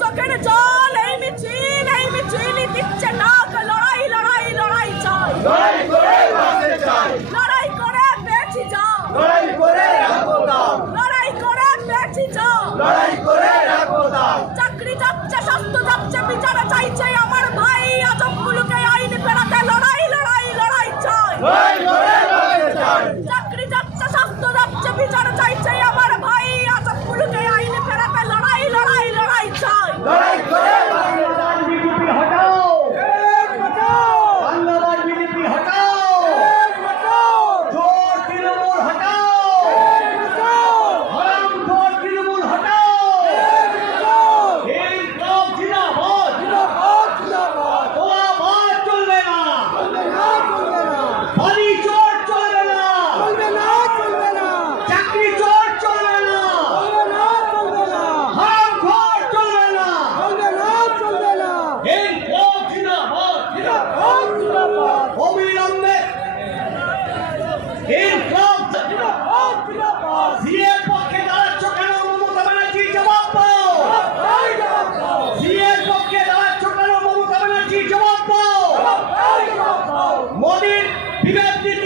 চোখের জল এই মিছিল এই মিছিল দিচ্ছে না লড়াই লড়াই লড়াই চাই। লড়াই করে বাঁচতে চাই। লড়াই করে বেঁচে যাও। লড়াই করে রাখো দাও লড়াই করে বেঁচে যাও। লড়াই করে জবাব পাও সিএর পক্ষে দাঁড়া ছোটানো মমতা ব্যানার্জি জবাব পাও মোদীর বিভেদ নীতি